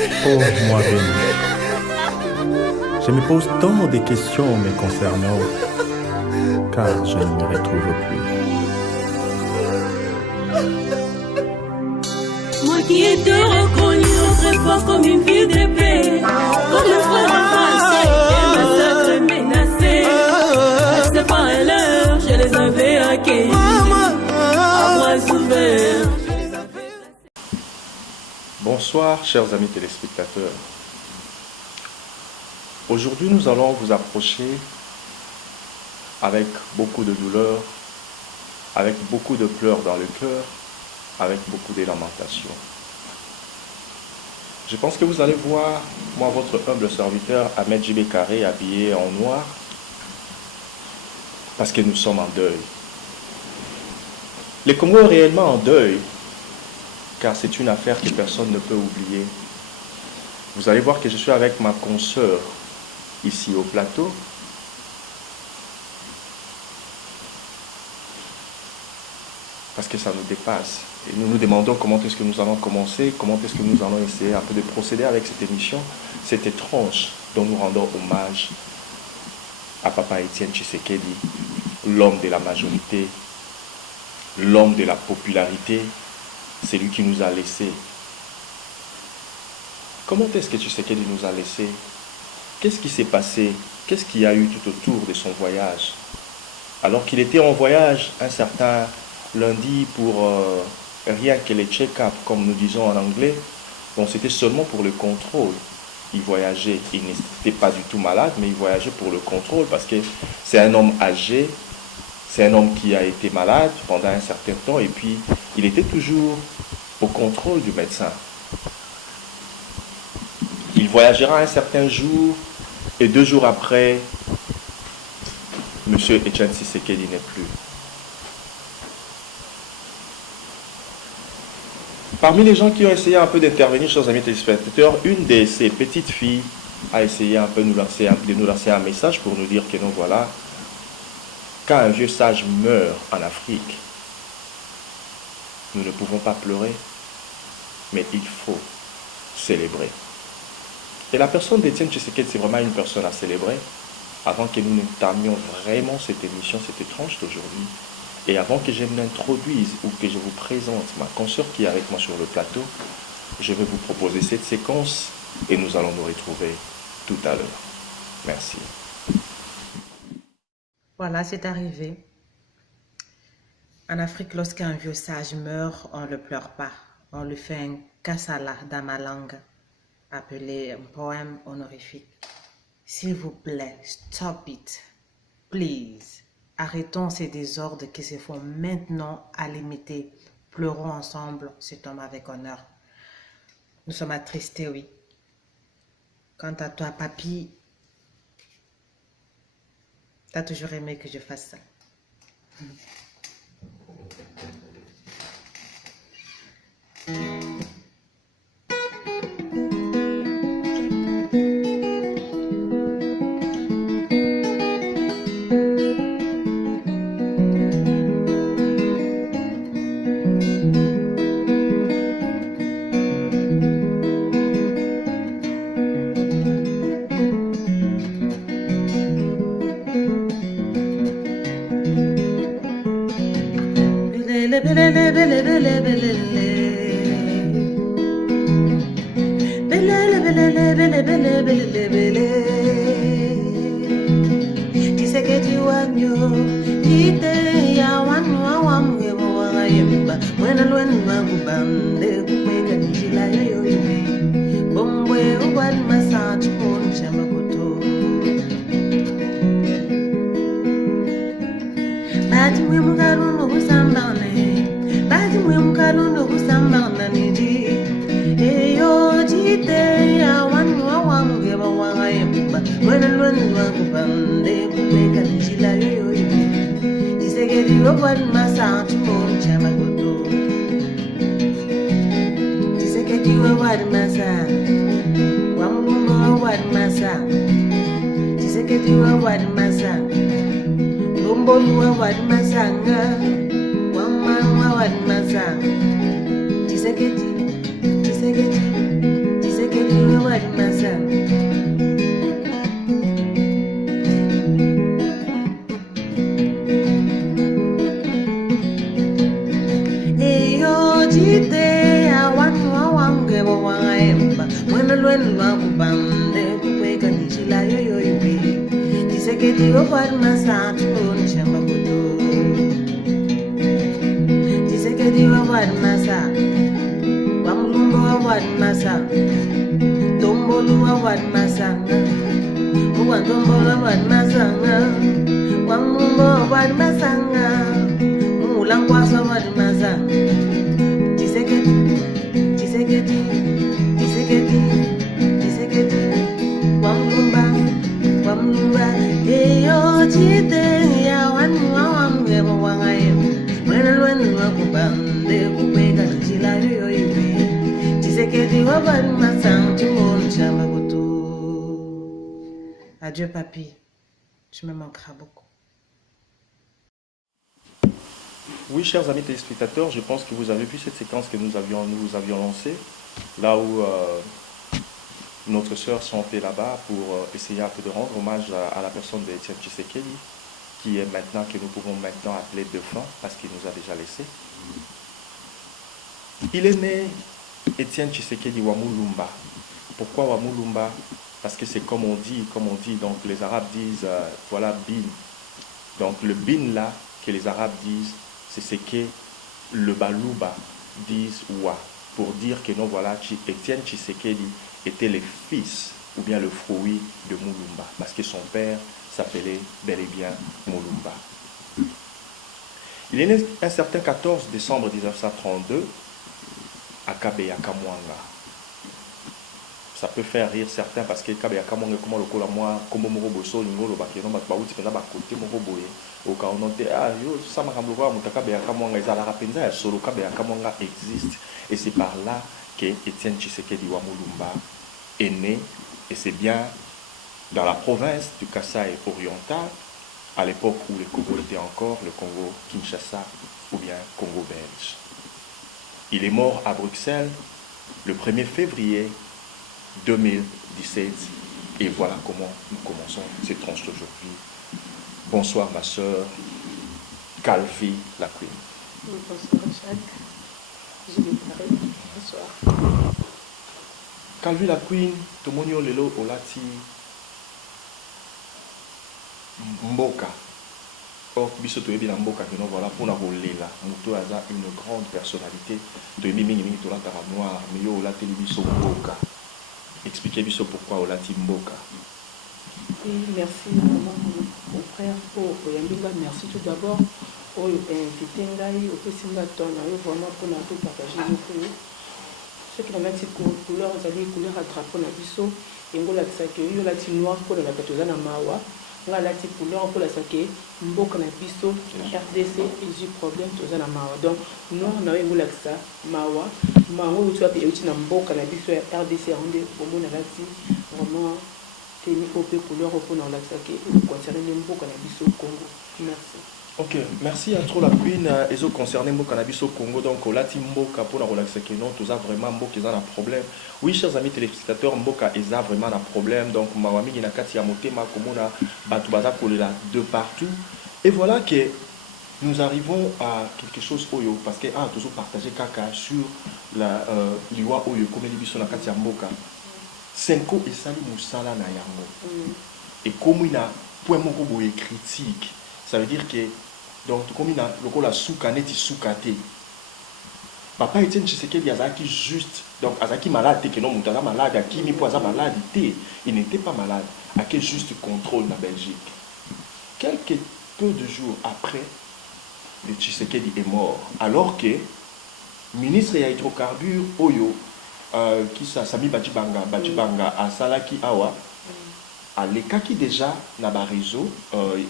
Oh, moi béni. Je me pose tant de questions me concernant, car je ne me retrouve plus. Moi qui ai te reconnu autrefois comme une fille d'épée, comme un frère offensé, et massacré, menacé. C'était pas un leurre, je les avais accueillis, à bras ouverts. Bonsoir, chers amis téléspectateurs. Aujourd'hui, nous allons vous approcher avec beaucoup de douleur, avec beaucoup de pleurs dans le cœur, avec beaucoup de lamentations. Je pense que vous allez voir, moi, votre humble serviteur, Ahmed J.B. Carré, habillé en noir, parce que nous sommes en deuil. Les Congos sont réellement en deuil, car c'est une affaire que personne ne peut oublier. Vous allez voir que je suis avec ma consoeur ici au plateau. Parce que ça nous dépasse. Et nous nous demandons comment est-ce que nous allons commencer, comment est-ce que nous allons essayer un peu de procéder avec cette émission, cette étrange dont nous rendons hommage à Papa Étienne Tshisekedi, l'homme de la majorité, l'homme de la popularité. C'est lui qui nous a laissés. Comment est-ce que Tshisekedi nous a laissés? Qu'est-ce qui s'est passé? Qu'est-ce qu'il y a eu tout autour de son voyage? Alors qu'il était en voyage un certain lundi pour rien que les check-up, comme nous disons en anglais, bon, c'était seulement pour le contrôle. Il voyageait, il n'était pas du tout malade, mais il voyageait pour le contrôle parce que c'est un homme âgé. C'est un homme qui a été malade pendant un certain temps et puis il était toujours au contrôle du médecin. Il voyagera un certain jour et 2 jours après, M. Etienne Tshisekedi n'est plus. Parmi les gens qui ont essayé un peu d'intervenir, chers amis téléspectateurs, une de ces petites filles a essayé un peu de nous lancer un message pour nous dire que nous voilà. Quand un vieux sage meurt en Afrique, nous ne pouvons pas pleurer, mais il faut célébrer. Et la personne d'Étienne Tshisekedi, c'est vraiment une personne à célébrer. Avant que nous n'entamions vraiment cette émission, cette étrange d'aujourd'hui, et avant que je n'introduise ou que je vous présente ma consoeur qui est avec moi sur le plateau, je vais vous proposer cette séquence et nous allons nous retrouver tout à l'heure. Merci. Voilà, c'est arrivé. En Afrique, lorsqu'un vieux sage meurt, on ne le pleure pas. On lui fait un kassala dans ma langue, appelé un poème honorifique. S'il vous plaît, stop it. Please. Arrêtons ces désordres qui se font maintenant à l'imiter. Pleurons ensemble cet homme avec honneur. Nous sommes attristés, oui. Quant à toi, papy, t'as toujours aimé que je fasse ça. Adieu, papy. Tu me manqueras beaucoup. Oui, chers amis téléspectateurs, je pense que vous avez vu cette séquence que nous avions lancée, là où notre sœur chantait là-bas pour essayer un peu de rendre hommage à la personne d'Étienne Tshisekedi, qui est maintenant, que nous pouvons maintenant appeler défunt, parce qu'il nous a déjà laissé. Il est né Étienne Tshisekedi Wamulumba. Pourquoi Wamulumba? Parce que c'est comme on dit, donc les Arabes disent, voilà, bin. Donc le bin là, que les Arabes disent, c'est ce que le Balouba disent Wa, pour dire que non, voilà, Étienne Tshisekedi était le fils, ou bien le fruit de Mulumba, parce que son père s'appelait bel et bien Mulumba. Il est né un certain 14 décembre 1932 à Kabeyaka Mwanga. Ça peut faire rire certains parce que Kabeyaka Mwanga, comment le cola moi, comme Moro Bosso, Lingolo Bakeno, Bakbaouti, Pena Bakote, Moro Boye, au cas où on dit, ah, yo, ça m'a rappelé, Mouta Kabeyaka Mwanga, ils ont la rapenza, solo Kabeyaka Mwanga existe. Et c'est par là que Étienne Tshisekedi Wamulumba est né, et c'est bien dans la province du Kasaï oriental, à l'époque où le Congo était encore le Congo Kinshasa ou bien Congo belge. Il est mort à Bruxelles le 1er février 2017 et voilà comment nous commençons cette tranche d'aujourd'hui. Bonsoir ma soeur Calvi la Queen. Bonsoir Jacques, je vais parler. Bonsoir. Calvi la Queen, tomonio lelo olati Mboka. Or, biso toyebi na Mboka que non voilà pour na rolela. Muto aza une grande personnalité. Toyebi mingi tolatara noir, mais yo olati biso Mboka. Expliquez biso pourquoi olati Mboka. Oui, merci vraiment mon frère pour Yambinga. Merci tout d'abord pour inviter Ngai, au Pessinga Tona, vraiment pour nous partager nos fruits. Ce qui n'a pas couleur, vous allez couleur à drapeau na biso, et on a dit que la noir pour la Katozana Mawa. On a dit couleur pour la saké, Mboka na biso, RDC, et j'ai problème Tozana Mawa. Donc, nous, on a eu ça, Mawa, Mawa, tu as payé na Mboka na biso, RDC, on est au monde à vraiment, t'es mis au peu couleur au fond dans la saké, et concerner Mboka na biso Congo. Merci. Ok, merci à trop la Queen. Et au concerné Mboka na biso Congo, donc olati Mboka pour la relaxer que non, tous a vraiment Mboka ils ont un problème. Oui, chers amis téléspectateurs, Mboka ils ont vraiment un problème. Donc mawami ina kati ya motema komona batu baza kolela de partout. Et voilà que nous arrivons à quelque chose oyo parce que toujours partager kaka sur la liwa oyo comme les biso na kati ya Mboka. Senko et sali musala na yango. Et comme il a point moko boye critique, ça veut dire que donc comme il a le souka neti soukate. Papa Étienne Tshisekedi azaki juste donc azaki malade que non mutaza malade akimi po aza malade il n'était pas malade aké juste contrôle na Belgique. Quelques peu de jours après le Tshisekedi est mort alors que ministre ya hydrocarbures oyo qui ça Sami Badjibanga à Salaki Awa à l'écaki déjà na ba réseau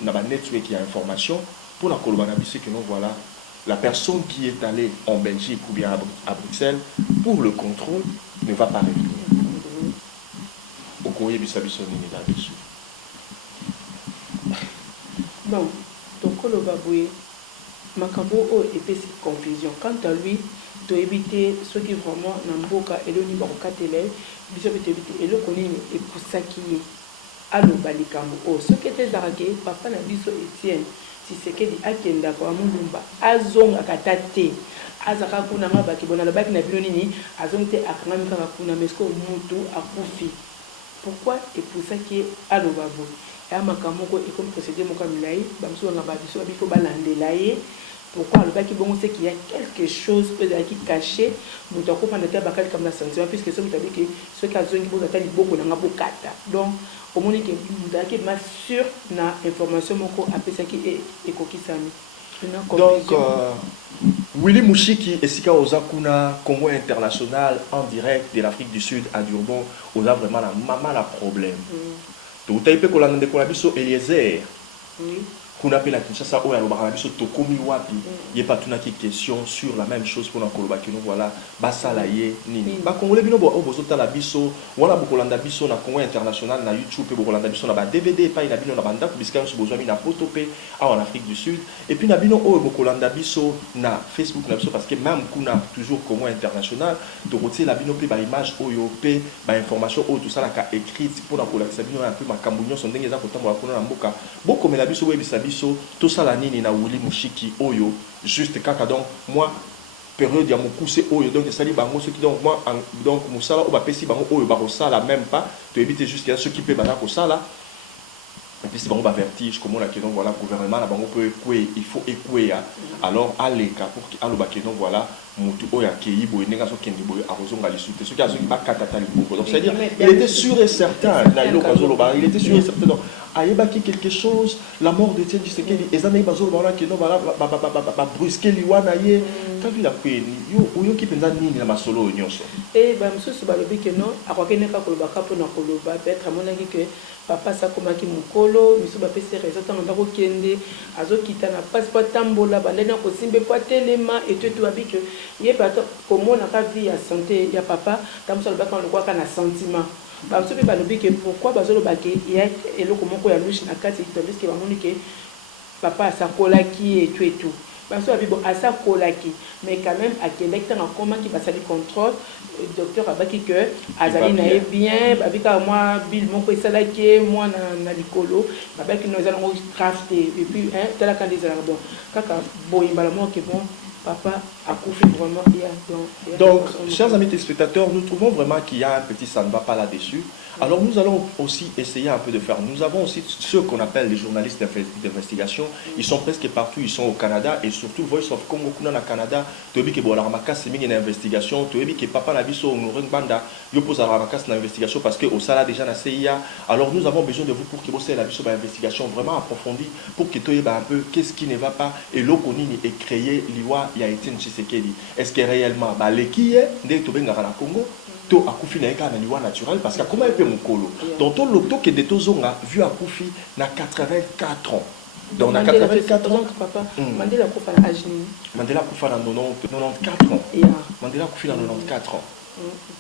na ba network qui a information pour la colobanabisi que nous voilà la personne qui est allée en Belgique ou bien à Bruxelles pour le contrôle ne va pas revenir. Au courrier bisabiso ni là-dessus. Donc, Tokolo Baboué, Makambo et puis confusion. Quant à lui, éviter ceux qui vraiment n'amboka et le niveau katele biso éviter et le connaît et pour ça qui est à l'obalikambo oh ce qui était zarake papa na biso Etienne si c'est que dit akenda kwa mulumba azonga katate azaka kuna mabaki bona le baki na bino nini azonte akangami kaka kuna mesko mutu akufi pourquoi et pour ça qui est à l'obabo ya makamoko et comme procédé moko milai bamso na ba biso bifo balandela ye pourquoi le baki bon c'est qu'il y a quelque chose peut-être qui caché mutu akopanda ta bakali comme la sentiment puisque ce mutu que ce qui azongi bo atali boko na ngabokata donc au moins que mutu ma sur na information moko apesa qui est ekokisami. Donc, Willy Mouchiki et Sika Ozakuna, Congo International, en direct de l'Afrique du Sud à Durban, on a vraiment la problème. Donc, tu as peu qu'on a des Eliezer. Qu'on appelle la Kinshasa, ou alors Barabiso Tokomi Wapi, il n'y a pas toute question sur la même chose pour nous voilà, Basalaye, Nini. Bah, Congolais Bino, au Bosota la Biso, voilà, Bokolanda Biso, na Congo International, na YouTube, Bokolanda Biso, na DVD, pas il a Bino, na Banda, Biscan, besoin na Potopé, en Afrique du Sud, et puis na Bino, au Bokolanda Biso, na Facebook, na Biso, parce que même Kuna, toujours Congo International, de retirer la Bino, par image, OYOP, par information, tout ça, la écrite, pour la Colacsa Bino, un peu ma Cambouignon, son dernier pour la Kona Mboka, beaucoup, mais la Biso, tout ça la nini na Willy Mouchiki oyo juste kaka donc moi période ya mokuse oyo donc ça dit bango ceux qui donc moi donc musala o ba pesi bango oyo ba ko sala même pas to éviter juste ceux qui peut bana ko sala et puis c'est bango ba vertige comme on a que donc voilà gouvernement la bango peut il faut écouer alors aller ka pour alo ba que donc voilà mutu oyo akei boye nenga so kendi boye arozonga lisute ceux qui a zo ba katata liboko donc c'est à dire il était sûr et certain na ilo ka zo il était sûr et certain donc ayebaki quelque chose la mort de Etienne Tshisekedi ezana bazolo bala que non bala brusquer liwana ye quand il a pris yo ki penza nini na masolo nyonso et ba msusu balobi que non akwakene ka kolobaka pona koloba peut-être amonaki que papa sa komaki mukolo miso ba pese raison tant ndako kende azokita na passeport tambola balena ko simbe kwa telema et tout abi que ye bato komona ka vie ya santé ya papa tamso ba kan lokwa kana sentiment ba msusu balobi que pourquoi bazolo bake ya eloko moko ya louche na kati parce que bamoni que papa sa kolaki et tout parce que bon à sa kolaki mais quand même à Québec tant comment qui va salir contrôle docteur abaki que azali na bien babika moi bill moko esalaki moi na likolo babaki nous allons crafter et puis hein tala quand des bon kaka boyimbala mo que bon papa a couché vraiment bien. Donc, chers amis téléspectateurs, nous trouvons vraiment qu'il y a un petit ça ne va pas là-dessus. Alors, nous allons aussi essayer un peu de faire. Nous avons aussi ceux qu'on appelle les journalistes d'investigation. Ils sont presque partout. Ils sont au Canada et surtout Voice of Congo, Kuna na Canada. Tu dis que bon, la ramacasse c'est une investigation. Tu dis que papa n'a vu sur une banda. Il pose la ramacasse une investigation parce que au Sala déjà na CIA. Alors, nous avons besoin de vous pour que vous ayez la vision d'investigation vraiment approfondie pour que tu aies un peu qu'est-ce qui ne va pas et l'okonini est créé l'Iwa il y a été Tshisekedi. Est-ce que réellement qui est dès que tu viens au Congo to akufi na eka na liwa naturel parce que comment il peut mukolo donc ton loto que de tozonga vu akufi na 84 ans donc na 84 ans papa Mandela kufa na ajni Mandela kufa na 94 ans Mandela kufa na 94 ans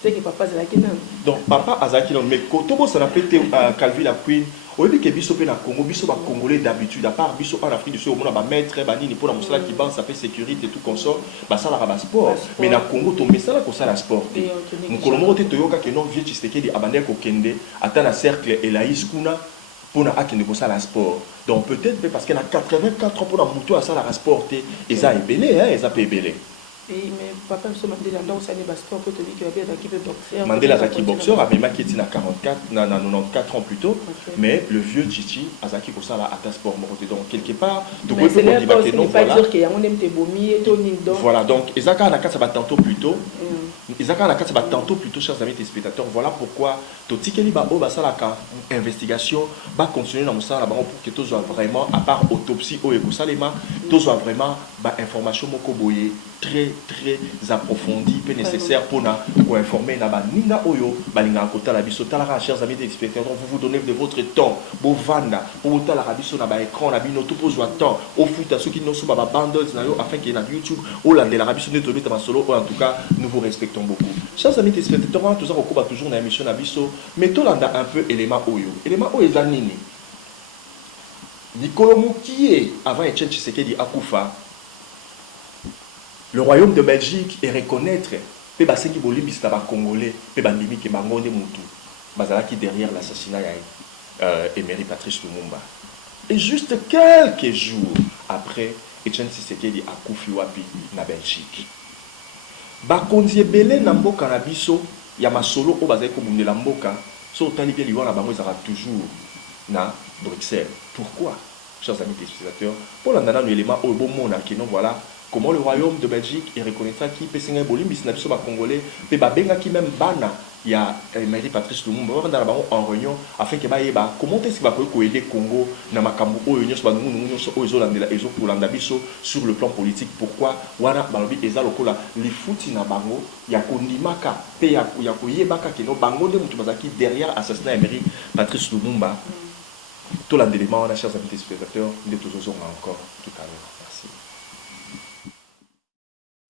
c'est que papa zalaki nan donc papa azaki non mais kotobo ça n'a pété Calvi la Queen au lieu que biso pe na Congo biso ba congolais d'habitude à part biso en Afrique du Sud on a ba maître ba nini pour la musala qui banque ça fait sécurité et tout consort ba ça la ba sport mais na Congo to mais ça la ko ça la sport mon colomo te toyoka que non vieux Tshisekedi abandé ko kende ata na cercle Elaïs kuna pour na akende ko ça la sport donc peut-être parce que na 84 ans pour na muto à ça la sport et ça est belé hein et ça peut belé. Mais papa me Mandela donc ça n'est pas sport que tu dis qu'il va bien qui veut boxer Mandela Zaki boxeur avait marqué na 44 na 94 ans plus tôt mais le vieux Chichi Azaki ko ça la ata sport donc quelque part de quoi peut on dire que non voilà dire qu'il y a on aime te bomi et toni donc voilà donc Ezaka na 4 ça va tantôt plus tôt Ezaka na 4 ça va tantôt plus tôt chers amis téléspectateurs voilà pourquoi Totikeli ba o ba ça la investigation va continuer dans ça là pour que tout soit vraiment à part autopsie o eko salema tout soit vraiment ba information moko boye très approfondi peu nécessaire pour informer na ba ninga oyo balinga kota la biso tala chers amis téléspectateurs vous donnez de votre temps bovanda pour tala la biso na ba écran na bino tout pose temps au foot à ceux qui ne sont pas bundles na yo afin qu'il y ait na YouTube ou la de la biso de tomber dans solo en tout cas nous vous respectons beaucoup chers amis téléspectateurs tout ça recoba toujours na émission na biso mais to landa un peu élément oyo za nini Nicolo Mukie avant Etienne Tshisekedi akufa le royaume de Belgique et reconnaître pe basengi bolimbisi na ba congolais pe bandimi ke bango nde mutu bazalaki derrière l'assassinat ya Emery Patrice Lumumba. Et juste quelques jours après, Etienne Tshisekedi akufi wapi na Belgique. Bakonzi ebele na mboka na biso ya masolo o bazali komundela mboka so otali pe liwa na bango ezaka toujours na Bruxelles. Pourquoi, chers amis téléspectateurs? Pour l'andana no élément o bomona que non voilà comment le royaume de Belgique est reconnaîtra qui peut singa bolimbisi na biso ba congolais pe babenga ki même bana ya Emery Patrice Lumumba dans la en réunion afin que baeba comment est-ce que va pouvoir aider Congo na makambo oyo nyonso ba nyonso oyo zolandela ezo kolanda biso sur le plan politique. Pourquoi wana balobi eza lokola lifuti na bango ya kondimaka pe ya koyebaka que no bango nde mutu bazaki derrière assassinat Emery Patrice Lumumba. Tout l'élément wana, chers amis téléspectateurs, de tous encore tout à l'heure. Merci.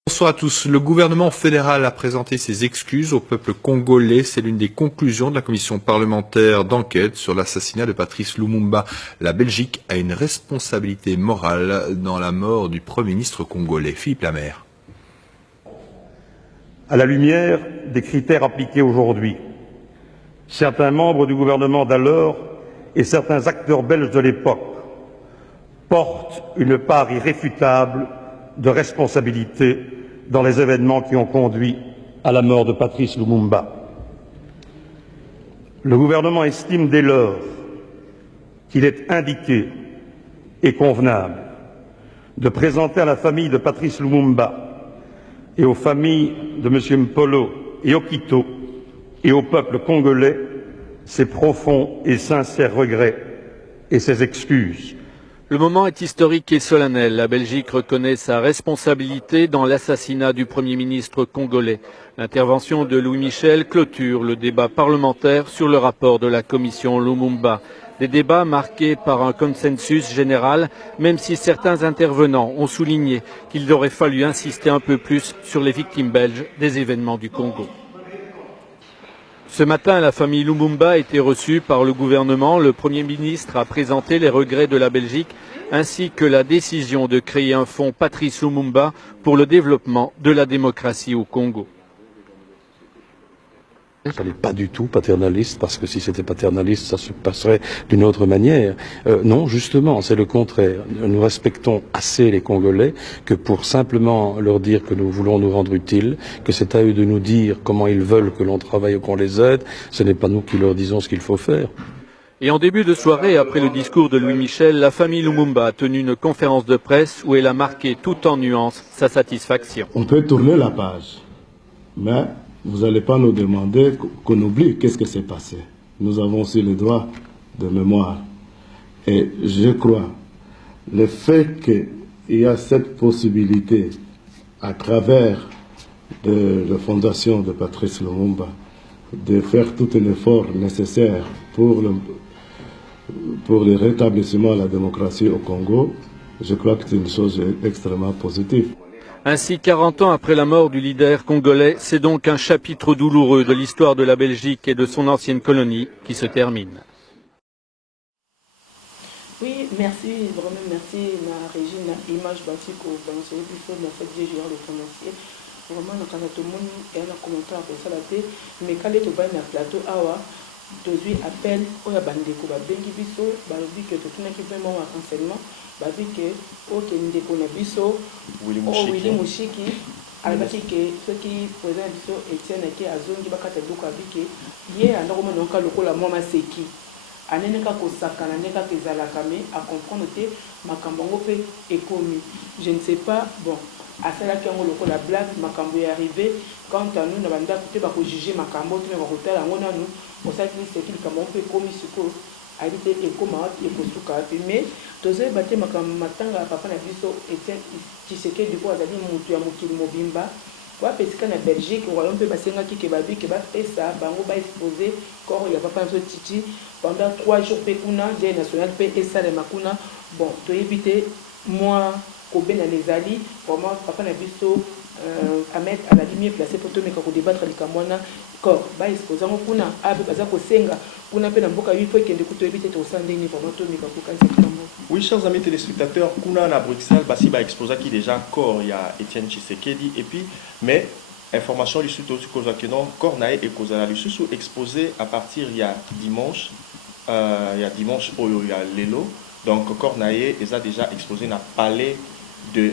Bonsoir à tous. Le gouvernement fédéral a présenté ses excuses au peuple congolais. C'est l'une des conclusions de la commission parlementaire d'enquête sur l'assassinat de Patrice Lumumba. La Belgique a une responsabilité morale dans la mort du Premier ministre congolais. Philippe Lamère. À la lumière des critères appliqués aujourd'hui, certains membres du gouvernement d'alors et certains acteurs belges de l'époque portent une part irréfutable de responsabilité dans les événements qui ont conduit à la mort de Patrice Lumumba. Le gouvernement estime dès lors qu'il est indiqué et convenable de présenter à la famille de Patrice Lumumba et aux familles de M. Mpolo et Okito et au peuple congolais ses profonds et sincères regrets et ses excuses. Le moment est historique et solennel. La Belgique reconnaît sa responsabilité dans l'assassinat du Premier ministre congolais. L'intervention de Louis Michel clôture le débat parlementaire sur le rapport de la commission Lumumba. Des débats marqués par un consensus général, même si certains intervenants ont souligné qu'il aurait fallu insister un peu plus sur les victimes belges des événements du Congo. Ce matin, la famille Lumumba a été reçue par le gouvernement. Le Premier ministre a présenté les regrets de la Belgique ainsi que la décision de créer un fonds Patrice Lumumba pour le développement de la démocratie au Congo. Ça n'est pas du tout paternaliste, parce que si c'était paternaliste, ça se passerait d'une autre manière. Non, justement, c'est le contraire. Nous respectons assez les Congolais que pour simplement leur dire que nous voulons nous rendre utiles, que c'est à eux de nous dire comment ils veulent que l'on travaille ou qu'on les aide. Ce n'est pas nous qui leur disons ce qu'il faut faire. Et en début de soirée, après le discours de Louis Michel, la famille Lumumba a tenu une conférence de presse où elle a marqué tout en nuances sa satisfaction. On peut tourner la page, mais vous n'allez pas nous demander qu'on oublie qu'est-ce qui s'est passé. Nous avons aussi le droit de mémoire. Et je crois, le fait qu'il y a cette possibilité, à travers la fondation de Patrice Lumumba, de faire tout un effort nécessaire pour le rétablissement de la démocratie au Congo, je crois que c'est une chose extrêmement positive. Ainsi, 40 ans après la mort du leader congolais, c'est donc un chapitre douloureux de l'histoire de la Belgique et de son ancienne colonie qui se termine. Oui, merci, vraiment merci, ma Régine, image bâtie pour penser plutôt dans cette vieille de financier. Vraiment, quand tout le monde est un commentaire pour ça, mais quand les tobanes à plateau, aujourd'hui appel au Yabandeko, Bengi Bisso, Balobi que tout le monde qui fait mon renseignement. Babi que ok ndeko na biso Willy Mushiki alibaki que ceux qui présent biso Etienne qui azongi bakata duka biki ye andako mononka lokola mama seki aneneka kosakana neka kezalaka mais à comprendre te makambo ngo pe ekomi je ne sais pas bon affaire qui ngo lokola blague makambo est arrivé quand nous na banda te ba ko juger makambo te ba ko tala ngo nanu pour ça que c'est qu'il comment peut komi suko habité et comment et kosuka mais toze bate matanga papa na biso Etienne Tshisekedi du coup azali mutu ya mokili mobimba kwa pesika na Belgique royaume pe basenga ki ke babi ke ba pesa bango ba exposer corps ya papa na titi pendant 3 jours pe kuna des national pe esale makuna bon to éviter moi ko bena les ali vraiment papa na biso à mettre à la lumière placée pour tout mais quand débattre les camona corps ba exposant kuna abe baza ko senga kuna pe na mboka il faut kende kuto ebite to sande ni vraiment to meka ko kanisa kambo. Oui, chers amis téléspectateurs, kuna à Bruxelles basi ba exposa qui déjà corps il y a Étienne Tshisekedi et puis mais information du sud aussi cause que non corps nae et cause la sous exposé à partir il y a dimanche il y a Lelo donc corps nae ils a déjà exposé na palais du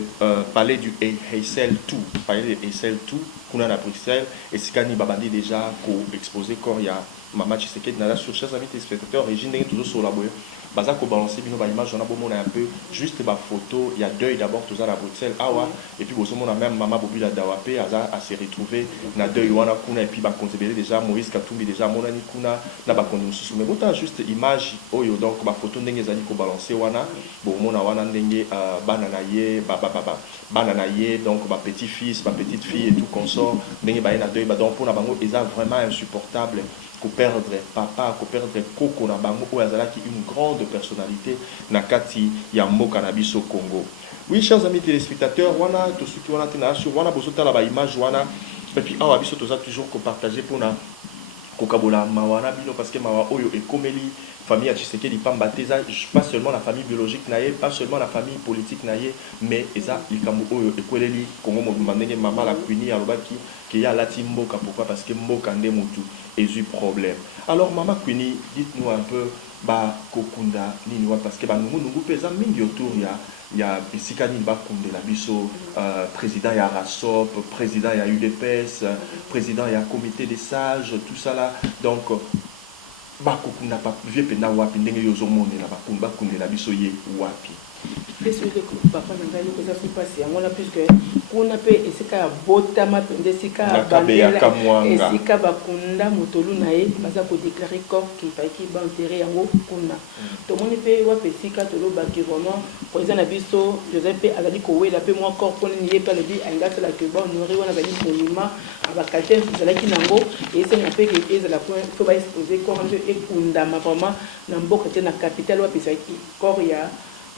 Heysel tout palais de Heysel tout kuna na Bruxelles et sikani babandi déjà ko exposé corps il y a Mama Tshisekedi na sur chers amis téléspectateurs Régine ndenge toujours sur la boye baza ko balancer bino ba image on a bomona un peu juste ba photo il y a deuil d'abord tout ça à Bruxelles awa et puis bozo mona même Mama Bobila Dawapé aza a se retrouver na deuil wana kuna et puis ba conserver déjà Moïse Katumbi déjà mona ni kuna na ba kondi mususu mais bota juste image oyo donc ba photo ndenge ezali ko balancer wana bo mona wana ndenge banana ye banana ye donc ba petit fils ba petite fille et tout consort ndenge ba na deuil ba donc pour na bango eza vraiment insupportable ko perdre papa ko perdre koko na bango oyo azalaki une grande personnalité na kati ya mboka na biso Congo. Oui, chers amis téléspectateurs, wana to suki wana tena sur wana bozota la ba image wana et puis awa biso toza toujours ko partager pour na ko kabola mawana bino parce que mawa oyo ekomeli famille à Tshisekedi pamba teza pas seulement la famille biologique naie pas seulement la famille politique naie mais eza likambo oyo ekweleli Congo mobimba ndenge mama la Queenie alobaki que ya lati mboka pourquoi parce que mboka nde mutu ezu problème. Alors Mama Queenie, dites-nous un peu ba kokunda nini wa parce que ba nungu pesa mingi autour ya esika nini ba kundela biso président ya RASOP, président ya UDPS, président ya comité des sages, tout ça là donc ba kokunda pa vie pena wapi ndenge yozo monela ba kundela biso ye wapi. Qu'est-ce que papa n'a pas eu que ça se passe on a plus que on a pe esika botama pende esika bandela esika bakunda motolu nae baza ko déclarer corps qui pa ki ba enterrer yango kuna to moni pe wa pesika to lo baki vraiment président na biso Joseph azali ko wela pe moi corps pour ni pas le dit angata la que ba honori wana bali monument abakaten zalaki nango et c'est na pe que ezala point faut ba exposer corps et kunda ma vraiment na mboka te na capitale wa pesaki corps ya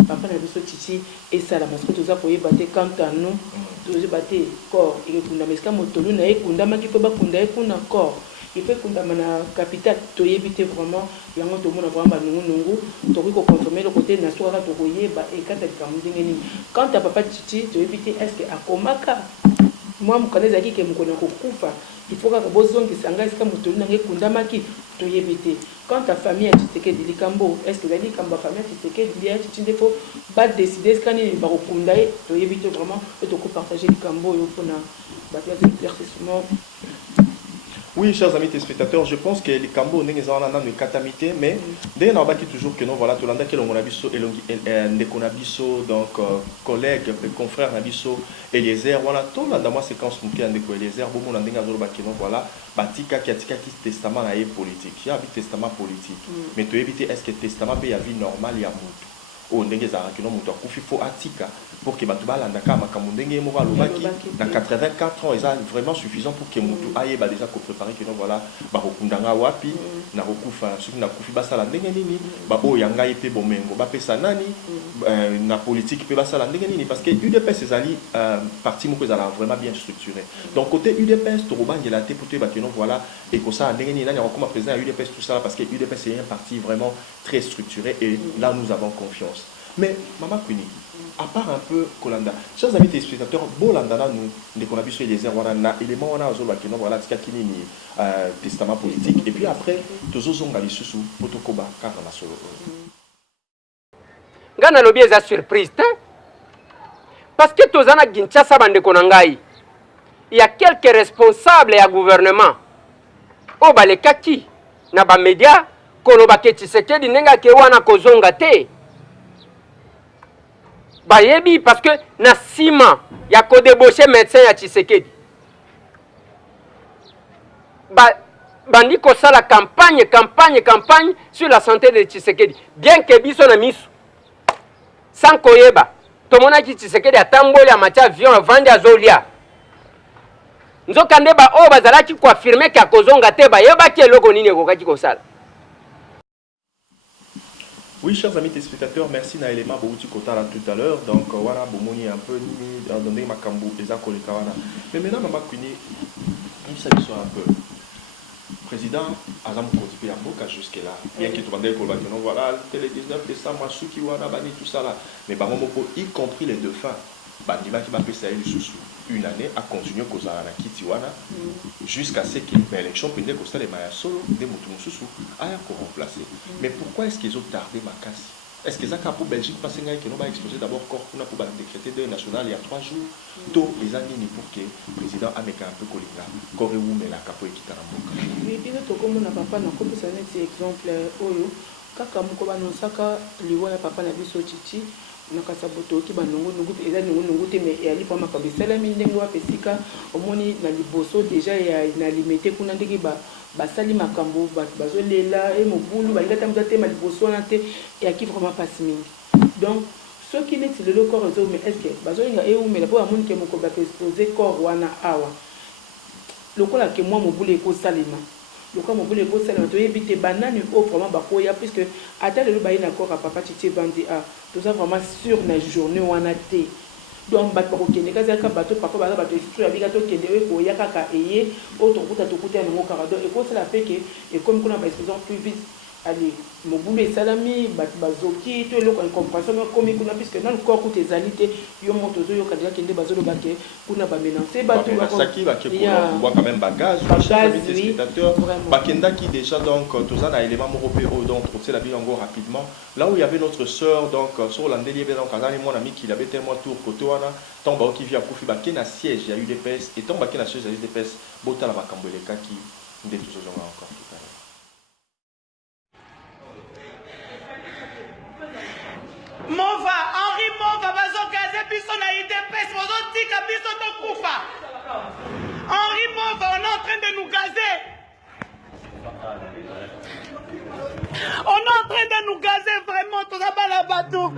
papa na biso titi et ça la masque toza koyeba te quant à nous toza baté corps et kunda meska motolu na ekunda maki pe ba kunda ekuna corps il peut kunda na capitale toyebi te vraiment yango to mona vraiment nungu to ko confirmer le côté na soira to koyeba et quand ta kamundinga ni quant à papa titi toyebi te est-ce que akomaka moi mkaneza ki ke mkona kokufa il faut que bozongi sanga est-ce que motolu na ekunda maki toyebi te. Quand ta famille a Tshisekedi likambo, est-ce que la famille a Tshisekedi lié Tshisekedi faut pas décider ce qu'on est barokundae, to éviter vraiment de partager likambo et pour na battre l'éclaircissement. Oui, chers amis téléspectateurs, je pense que les Cambo n'est pas dans le catamité, mais dès qu'on a toujours que nous voilà tout le monde qui l'on a biso et donc collègues, confrères Nabiso Eliezer, voilà tout là dans ma séquence monté en déco Eliezer, bon on a déjà zoro bakino voilà, batika qui testament na politique, il y a un testament politique, mais tu éviter est-ce que testament peut y avoir normal il y a mutu. Oh ndenge za kino mutu akufi fo atika pour que batu balanda ka makambo ndenge mo balobaki na 84 ans eza vraiment suffisant pour que mutu aye ba déjà ko préparer que voilà ba kokundanga wapi na kokufa soki na kufi basala ndenge nini ba o yanga pe bomengo ba pesa nani na politique pe basala ndenge nini parce que UDPS ezali parti moko ezala vraiment bien structuré donc côté UDPS to robangela te pour te ba que non voilà et que ça ndenge nini nani akoma président UDPS tout ça parce que UDPS c'est un parti vraiment très structuré et là nous avons confiance. Mais Mama Queenie, à part un peu Kolanda, chers amis téléspectateurs, Bolandana nous, les qu'on a vu sur les éléments, éléments on a aujourd'hui qui n'ont voilà Tikakini testament politique et puis après tous os ongali susu potokoba car on a solo. Ngana lobi eza surprise te parce que tozana Kinshasa bande konangai il y a quelques responsables ya gouvernement o balekaki na ba média koloba ke Tshisekedi nenga ke wana kozonga te. Bayebi parce que na sima ya ko débaucher médecin ya Tshisekedi. Bandi ko sala campagne sur la santé de Tshisekedi. Bien que biso na misu. Sans koyeba. Tomona ki Tshisekedi atamboli a matia avion vandi azolia. Nzokande ba o bazalaki ko affirmer ka kozonga te ba yeba ki eloko nini ekokaki ko sala. Oui, chers amis téléspectateurs, merci Naelema Bouti Kotala tout à l'heure. Donc, voilà, Bomoni un peu nimi, donné ma kambu, les accords kawana. Mais maintenant, Maman Kuni, il s'agit un peu. Président, Azam Kotipe Amboka jusque-là. Bien qu'il demande qu'on va dire, voilà, le 19 décembre, Suki Wana, Bani, tout ça là. Mais Bamomoko, y compris les deux fins, Bandima qui va passer une année à continuer à la Kitiwana jusqu'à ce que l'élection puisse être les Maya Solo, des Moutoumousou, a encore remplacé. Mais pourquoi est-ce qu'ils ont tardé ma casse? Est-ce que ça pour Belgique parce qu'ils n'ont pas exposé d'abord corps pour décréter deuil national il y a 3 jours? Donc les années pour que le président a un peu collinga. Corée ou mais la capo et qui t'a ramboka. Oui, bien que comme on n'a pas non comme ça n'est exemple oyo kaka moko banosaka liwa ya papa na biso chichi nakasa boto ki banongo nungu eza nungu te mais ya lipa makabisala mindenge wa pesika omoni na liboso déjà ya na limité kuna ndiki basali makambo bazolela e mobulu balingata mudate ma liboso na te ya ki vraiment passe mingi donc ce qui n'est le corps mais est-ce que bazolinga e ou mais la po amoni ke moko ba exposer corps wana awa lokola ke moi mobulu ko salima lokola mobulu ko salima to éviter banane au vraiment bakoya puisque ata le bayi na corps à papa titi bandi a tout ça vraiment sur na journée wana te donc bat ko kende kaza ka bato papa baza bato extrait abika to kende we ko yaka ka eye autre kuta no karado et ko cela fait que et comme qu'on a ba exposition plus vite allez mobulu salami bat bazoki to le compréhension comme kuna puisque dans le corps ko tes alités yo moto zo yo kadira kende bazolo bake kuna ba mélanger bato ba saki ba ke pour voir quand même bagage les spectateurs bakenda qui déjà donc tous un élément européen donc c'est la ville encore rapidement là où il y avait notre sœur donc sur l'andeli ben donc azali mon ami qui avait tellement tour côté wana tomba qui vient kofi ba na siège il y a eu des pèses et tomba na siège il y a eu des pèses bota la makambeleka qui ndé tous gens encore tout à l'heure. Mova, Henri Mova, bazokaze biso na IDPS, bazotika biso to kufa. Henri Mova, on est en train de nous gazer. On est en train de nous gazer vraiment, tout ça va la bateau.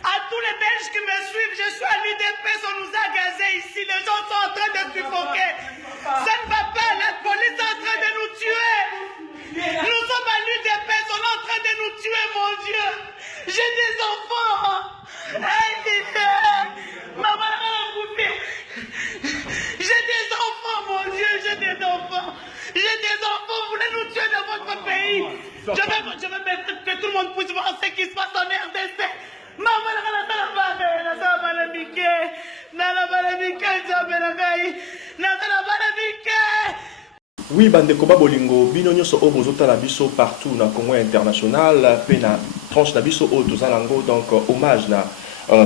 À tous les Belges qui me suivent, je suis à l'IDPS, on nous a gazés ici, les gens sont en train de suffoquer. Ça ne va pas, la police est en train de nous tuer. Nous sommes à l'UDPS, on est en train de nous tuer, mon Dieu. J'ai des enfants. Maman a coupé. J'ai des enfants, mon Dieu, j'ai des enfants. J'ai des enfants, vous voulez nous tuer dans votre pays. Je veux mettre que tout le monde puisse voir ce qui se passe en RDC. Maman oui, Bandekoba Bolingo, bino nyoso o bozotala biso partout na Congo international, pe na tranche na biso o tozalango donc hommage na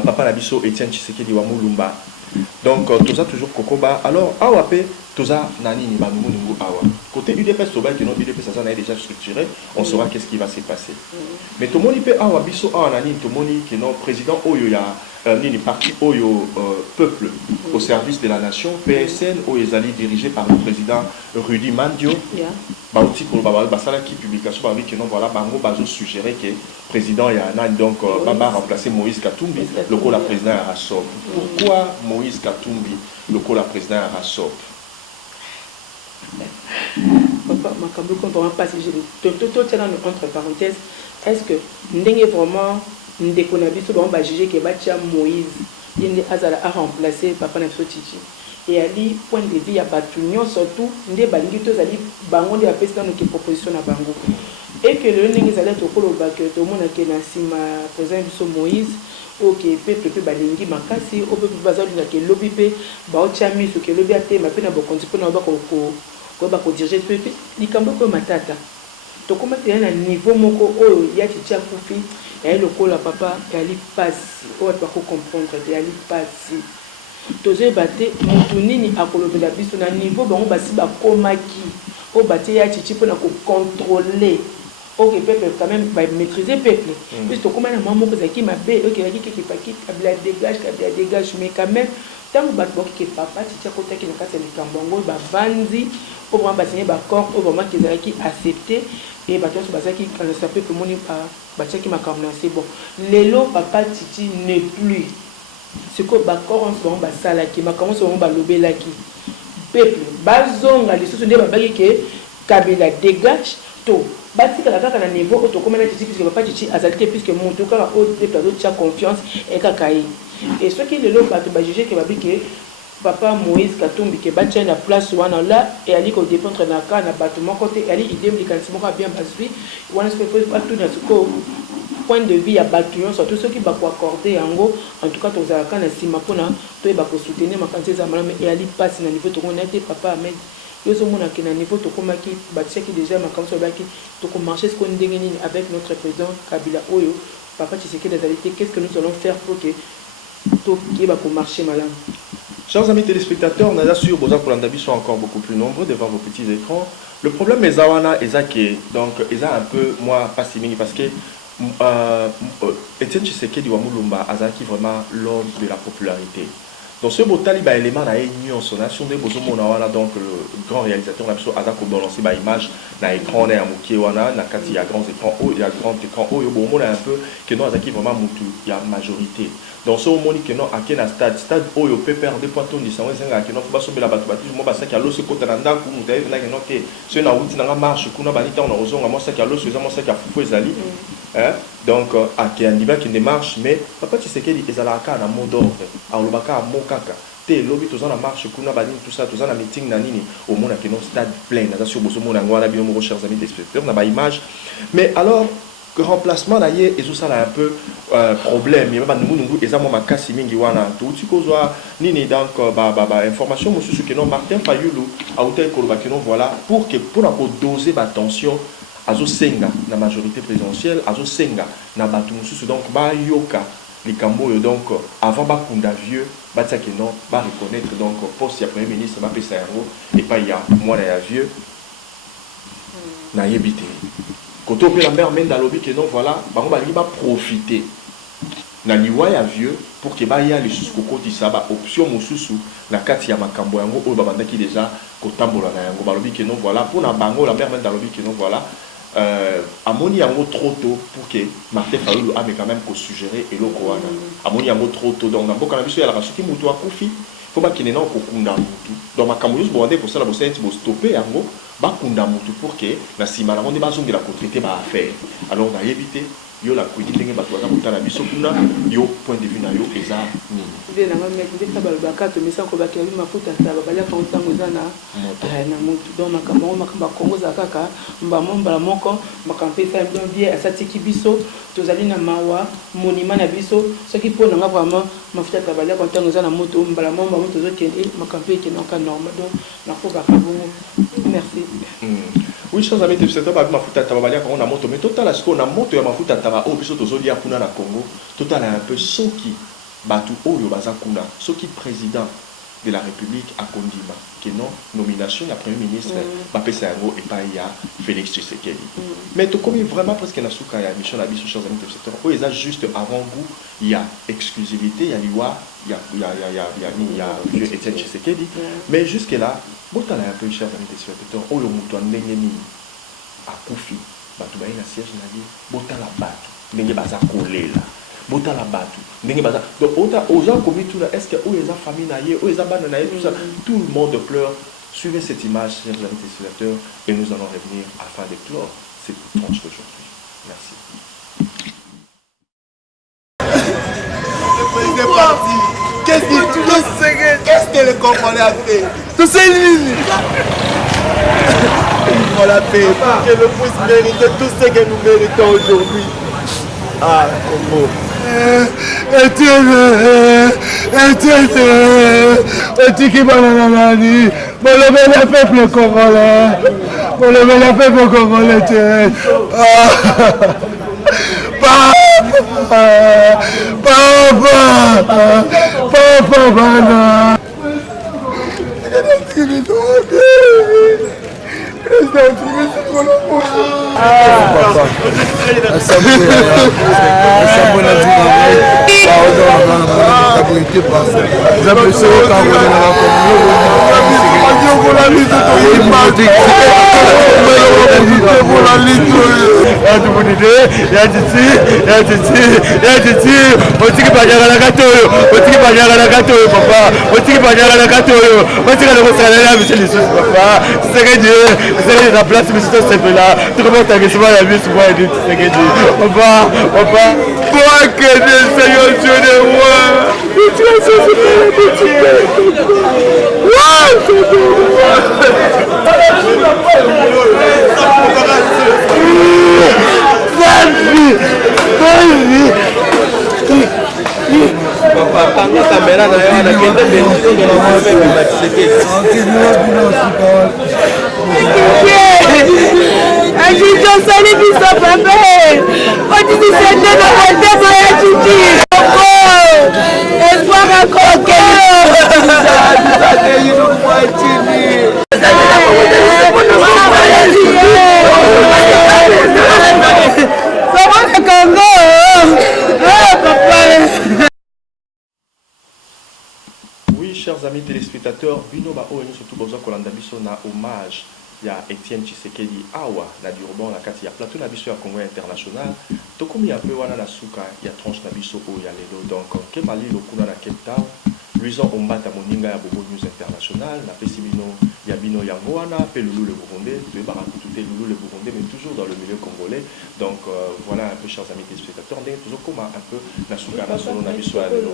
papa na biso Etienne Tshisekedi wa Mulumba. Donc toza toujours kokoba. Alors awa pe toza nani ni banungu nungu awa. Côté UDPS toba que non UDPS ça est déjà structuré, on saura qu'est-ce qui va se passer. Mais to moni pe awa biso awa nani to moni que non président oyo ya ni parti oyo peuple au service de la nation PSN oyo ezali dirigé par le président Rudy Mandio. Bauti ko basala qui publication ba que non voilà bango bazo suggérer que président ya nani donc baba remplacer Moïse Katumbi le ko la président ya Rassop. Pourquoi Moïse Katumbi le ko la président ya Rassop? Papa, ma cambo quand on va passer tout entre parenthèses, est-ce que ndenge vraiment ndekonabiso ba juger que batia Moïse yende azala a remplacer papa na Titi et ali point de vue ya batunyo surtout nde balingi to zali bango de apesa no ki proposition na bango et que le ndenge zala to koloba que to mona ke na sima président biso Moïse ok peuple pe balingi makasi o peuple bazali na ke lobby pe ba ochami so ke lobby ate ma pe na bo kontipo na ba ko diriger peuple likambo ko matata to comment il y a un niveau moko oyo ya titia kufi et le col papa ali passe o va comprendre et ali passe toze baté mutunini akolobela biso na niveau bango basi ba komaki o baté ya titia pour na ko contrôler ok peuple quand même va maîtriser peuple puisque comment na maman ko zaki mabe ok qui pakit kabla dégage mais quand même tant ba que papa titia kota ki na kati ya kambongo ba vanzi au moment bassigner ba corps au moment qu'ils avaient accepté et bato basaki quand ça peut tout le monde pas batia qui m'a commencé bon lelo papa titi n'est plus ce que ba corps en ce moment basala qui m'a commencé au moment ba lobela qui peuple bazonga les sous de ba baki que Kabila dégage tout. Bati kaka na niveau auto comme la titi puisque papa titi azalité puisque mon tout kaka au plateau de confiance et kakaï. Et ce qui est le lot ba juger que babike papa Moïse Katumbi que batia na place wana là et ali ko dépendre na ka na bâtiment côté ali idée mécanisme ko bien basui wana se peut pas tout na ko point de vue à bâtiment surtout ceux qui va accorder en tout cas tous à la sima pona to ba ko soutenir ma kanse za malama et ali passe na niveau to on était papa Ahmed yozo mona ke na niveau to komaki batia qui déjà ma kanse ba ki to ko marcher ce qu'on dégagé avec notre président Kabila Oyo papa Tshisekedi d'alité qu'est-ce que nous allons faire pour que tout qui va marcher malin. Chers amis téléspectateurs, on a sûr que vos Polandabi sont encore beaucoup plus nombreux devant vos petits écrans. Le problème est Zawana et Zake, donc ils ont un peu moi pas si mini parce que Etienne Tshisekedi wa Mulumba Azaki vraiment l'homme de la popularité. Donc ce beau taliba élément a union son nation de Bozo Monawana donc le grand réalisateur n'a pas Azako balancer ba image na écran na Mukie wana na kati ya grand écran il y a grand écran oh bon on a un peu que non Azaki vraiment mutu il y a majorité. Donc ce moment que non à quel stade oh yo peut perdre points ton disant zenga que non faut pas sauver la batu batu moi basa ki alo se kota na ndako mutaye na que non que ce na uti na marche kuna banita on a ozonga moi ça ki alo se moi ça ki fufu ezali hein donc à qui un niveau qui ne marche mais papa Tshisekedi ezalaka na mot d'ordre alobaka mokaka te lobi tozana marche kuna banini tout ça tozana meeting na nini au monde que non stade plein na sur bozo mona ngwana bino mo chers amis téléspectateurs na ba image mais alors que remplacement d'ailleurs et tout ça là un peu problème mais ba nungu eza mo makasi mingi wana tout tikozwa nini donc information monsieur que non Martin Fayulu a hôtel koloba que non voilà pour na ko doser ba tension azo senga na majorité présidentielle azo senga na batu mususu donc ba yoka likambo donc avant ba kunda vieux ba tia que non ba reconnaître donc poste ya premier ministre ba pesa yango et pas ya moi na ya vieux na yebité koto pe la mère menda lobby que non voilà bango ba ba profiter na liwa ya vieux pour que ba ya le susu kokoti ça ba option mususu na kati ya makambo yango o ba bandaki déjà kotambola na yango ba lobby que non voilà pour na bango la mère menda lobby que non voilà amoni yango trop tôt pour que Martin Fayulu a mais quand même qu'on suggérer et loko wana amoni yango trop tôt donc na mboka na biso ya la soki mutu akufi faut pas qu'il n'ait non kokunda mutu donc makambo juste bondé pour ça la bossa bo stopper yango ba kunda mutu pour que na sima na monde ba zongi la traiter ba affaire alors na éviter yo la kwidi ndenge bato baza kotala biso kuna yo point de vue na yo eza nini bien na mec ndeka balobaka to misa ko bakeli mafuta ta babala ka ntango eza na mutu donc makambo Kongo za kaka mbala moko makampesa bien asatiki biso tozali na mawa monument na biso ce qui pona nga vraiment mafuta ta babala ka ntango eza na mutu mbala momba mutu zo kende makampe ke non ka normal donc na ko ba kabongo merci. Oui, chers amis téléspectateurs, ma mafuta tababalia quand on a moto mais total est-ce qu'on a moto ya mafuta taba oh biso tozolia kuna na Congo total un peu soki batu oyo baza kuna soki président de la République à Kondima que non nomination la premier ministre bapesa yango et pas ya Félix Tshisekedi mais to comme vraiment presque na suka ya mission na biso chers amis téléspectateurs oh ils a juste avant goût il y a exclusivité il y a liwa il y a vieux Etienne Tshisekedi mais jusque là botala un peu chers amis téléspectateurs oyo mutu ndenge nini akufi batu ba ina siège na vie botala batu ndenge baza kolela botala batu ndenge baza donc aux gens comme tout là est-ce que où les famille na ye où les bana na ye tout ça tout le monde pleure. Suivez cette image chers amis téléspectateurs et nous allons revenir afin de clore cette tranche d'aujourd'hui. Merci. C'est parti. Qu'est-ce que le Congolais a fait? Tout c'est lui. On l'a fait pour que le puisse mériter tout ce que nous méritons aujourd'hui. Ah, Congo. Etienne qui va dans la manie. Bon, le peuple congolais. Bon, le peuple congolais. Papa, bana. Oui, chers amis téléspectateurs, Bino ba oyo surtout bozo kolanda biso na hommage ya Etienne Tshisekedi awa na Durban na kati ya plateau na biso ya Congo International. Tokomi un peu wana na suka ya tranche na biso oyo ya lelo. Donc Kemali lokuna na Cape Town, Luison Ombata moninga ya Bobo News International na pesi bino ya bino yango wana pe Loulou le Burundais, tu es barakututé Loulou le Burundais mais toujours dans le milieu congolais. Donc voilà un peu chers amis téléspectateurs, on est toujours comme un peu na suka na solo na biso ya lelo.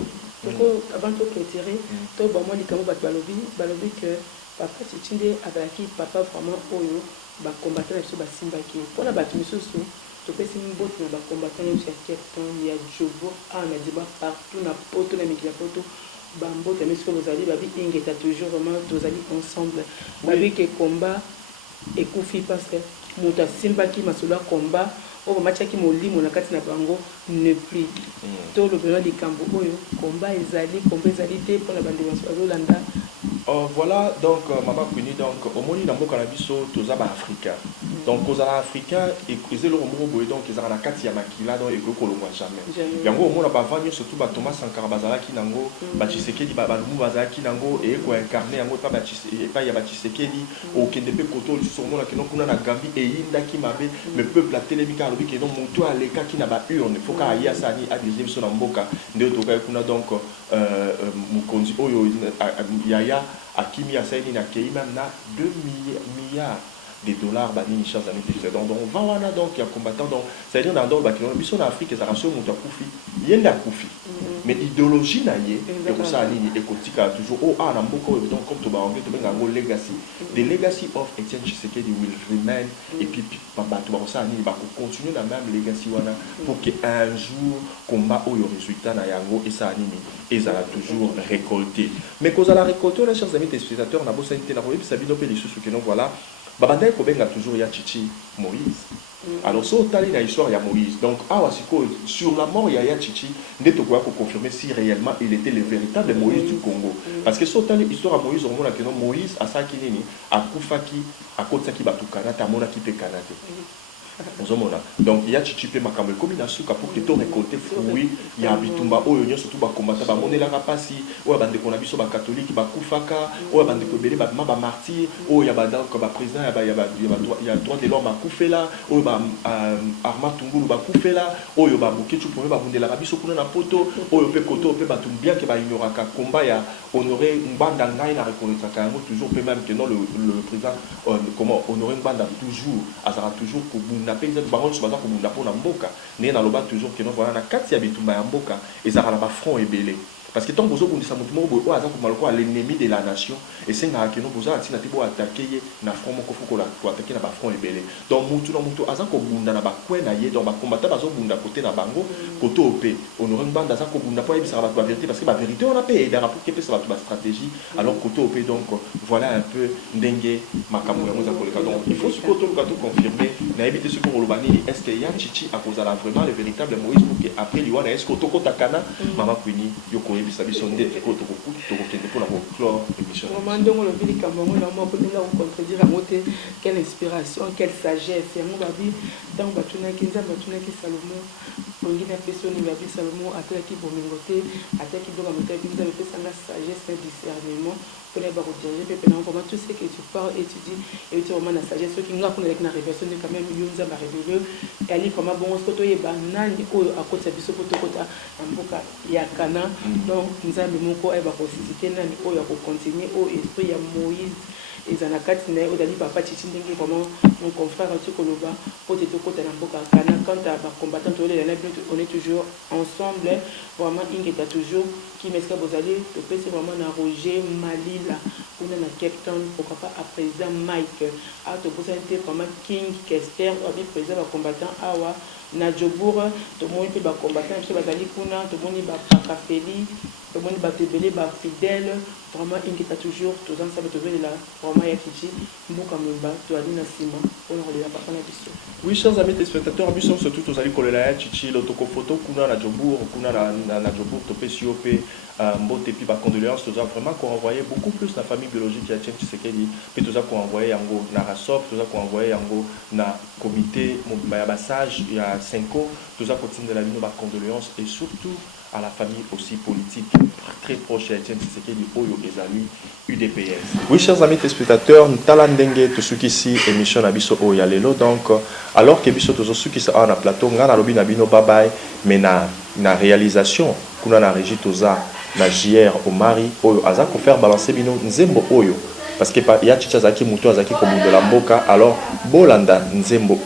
Avant de clôturer, tu as vraiment dit que balobi que papa Tchinde avec papa vraiment oyo ba combattre na biso ba simbaki. Pour la batu misusu, tu peux sim bot na ba combattre na biso ya ya jobo a na diba partout na poto na mikila poto. Bambo tamé sur les alliés, babi ingeta toujours vraiment tous alliés ensemble. Babi que combat et koufi parce que muta simbaki masula combat. Oh, match qui m'a dit mon akati na bango ne plus. Tout le besoin du cambo oyo combat ezali pour la bande de Landa. Voilà donc Mama Kuni donc au moni na mboka na biso toza ba africain. Donc aux africains et ils le romo boy donc ils na kati ya makila donc et ko kolongwa jamais. Yango au mona ba vanyo surtout ba Thomas Sankara bazala ki nango ba Tshisekedi ba Lumu bazala ki nango et ko incarner yango pas ba Tshisekedi pas ya ba Tshisekedi au Kendepe koto sur mona ki kuna na Gambie et yinda ki mabe mais peuple la télévision lobi ki donc moto aleka ki na ba urne faut ka ya sani a deuxième sur na mboka ndio toka kuna donc mukonzi oyo yaya Akimi Asaini na kei même na 2 milliards de dollars bani chers amis téléspectateurs. Donc on va wana donc il y a combattant donc c'est-à-dire dans le bakino biso en Afrique ça rassure muta kufi yenda kufi mais idéologie na ye et ko ça nini ekotika toujours oh ah na mboko donc comme to ba anglais to benga legacy the legacy of Etienne Tshisekedi will remain et puis ba to ba ça nini ba continuer la même legacy wana pour que un jour combat au résultat na yango et ça nini et ça a toujours récolté mais cause à la récolte les chers amis téléspectateurs na bossa été na robi sabino pe les sous que non voilà babandai kobenga toujours ya Chichi Moïse. Alors so tali na histoire ya Moïse. Donc awasiko sur la mort ya Chichi ndeto kwa ko confirmer si réellement il était le véritable Moïse du Congo. Parce que so tali histoire ya Moïse on mona que non Moïse asaki nini akufaki akotaki batukana ta mona ki pe kanate. Donc il y a Chichipe makambo comme na suka pour que to récolter fruit ya bitumba oyo nyo surtout ba combattre ba monela rapasi o bande ko na biso ba catholique ba kufaka o bande ko belé ba ma martyr o ya ba donc ba président ya droit de l'homme ba kufela o ba Arma Tungulu ba kufela o yo ba bukechu pour ba bundela ba biso kuna na poto o yo pe koto pe ba tumbia ke ba ignoraka combat ya honorer mbanda ngai na reconnaître ka toujours pe même que non le président comment honorer mbanda toujours azara toujours pour na paysan bango so baza ko bunda pona mboka ne na loba toujours que non voilà na kati ya bitumba ya mboka ezara na ba front ebele parce que tant que vous avez l'ennemi de la nation et c'est que nous vous attaquer na front moko foko la attaquer na ba front ebele donc mutu na mutu azako bunda na ba kwena ye donc ba combattre bazo bunda côté na bango côté opé honorer banda azako bunda pour ebisa ba vérité parce que la vérité on a payé dans rapport que ça va ba stratégie alors côté opé donc voilà un peu ndenge makambo ya moza koleka donc il faut ce côté le confirmer na éviter ce pour lobani est-ce que ya Chichi a cause la vraiment le véritable Moïse pour que après liwana est-ce que to takana mama kwini yoko bisa biso ndete ko to kokende pour la clore émission moment donc le vili kambango na mo ko ndinga ko contredire amote quelle inspiration quelle sagesse ya mo babi dans batuna kinza batuna ki Salomon Bongina Pessoni Babi Salomon, Atlaki Bomingote, Atlaki Dogamote, vous avez fait ça la sagesse, un discernement, pour les barreaux diriger, comment tout ce que tu parles et tu dis, et tu vraiment la sagesse, ce qui nous a fait avec la révélation de quand même, Yunza m'a révélé, et Ali, comment bon, ce que tu es banani, ou à côté de ce que tu as, en boca, Yakana, donc nous avons mon corps, et va possibilité, nani, ou à continuer, ou esprit, à Moïse. Et dans la carte, on a dit papa Tchindingi, vraiment mon confrère Antikoloba, pour te côté dans Boka Kana, quand tu as combattant, on est toujours ensemble, vraiment, il est toujours qui m'est-ce que vous allez, le PC vraiment dans Roger Malila, on a Cape Town, pourquoi pas à présent Mike, à te présenter vraiment King Kester, à présent combattant Awa, Nadjobour, tout le monde peut combattre, M. Bazali Kuna, tout le monde va Pakafeli, tout le monde va Tebele, va fidèle, vraiment il est toujours, tout le monde ça va te voir là, vraiment Yakichi, Moukamumba, tu as dit Nassima, on relève la parole à l'addition. Oui, chers amis téléspectateurs, nous sommes surtout aux alliés Kolela, Chichi, l'autocofoto, Kuna Nadjobour, Kuna Nadjobour, Topé Siopé, Mbote, puis condoléances, tout ça vraiment qu'on envoyait beaucoup plus la famille biologique qui a tient Tshisekedi, puis tout ça qu'on envoyait en gros Narasop, tout ça qu'on envoyait en gros na comité, Mayabassage, il y a 5 ans, tout ça continue de la vie, nos condoléances et surtout à la famille aussi politique très proche à Etienne Tshisekedi Oyo Ezali UDPS. Oui, chers amis téléspectateurs, nous talandenge tout ce qui ici émission Abiso Oya Lelo donc alors que biso tout ce qui a na plateau ngana lobi na bino bye mais na réalisation kuna na régie toza na JR Omari Oyo aza ko faire balancer bino nzembo Oyo parce que ya chicha zaki muto azaki ko de la mboka alors bolanda nzembo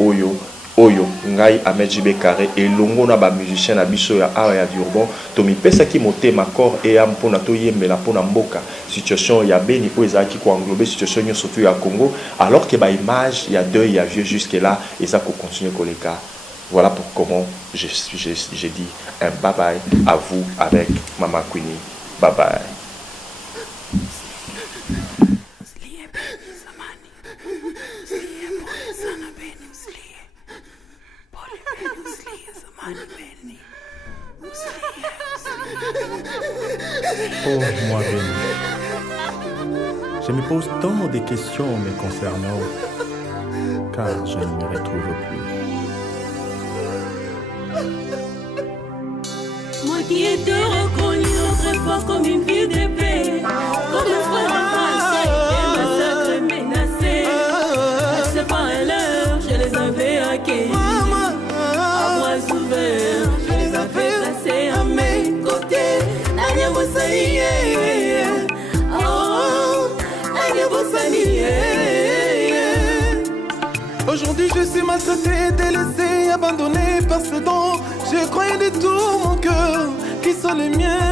Oyo ngai Ahmed Carré et longo na ba musicien na biso ya art ya urbain to mi pesa ki motema corps et am pona to yembela pona mboka situation ya beni o ezaki ko englober situation nyo surtout ya Congo alors que ba image ya deuil ya vieux jusque là et ça ko continuer koleka. Voilà pour comment j'ai dit un bye bye à vous avec Mama Queenie. Bye bye. Oh, moi béni. Je me pose tant de questions me concernant, car je ne me retrouve plus. Moi qui ai te reconnu autrefois comme une fille d'épée, comme un frère en face, et massacré, menacé. C'est pas un leurre, je les avais accueillis. À bras ouverts, je les avais placés à mes côtés. Aujourd'hui je suis maltraité, délaissé, abandonné par ce don. Je croyais de tout mon cœur qu'ils sont les miens.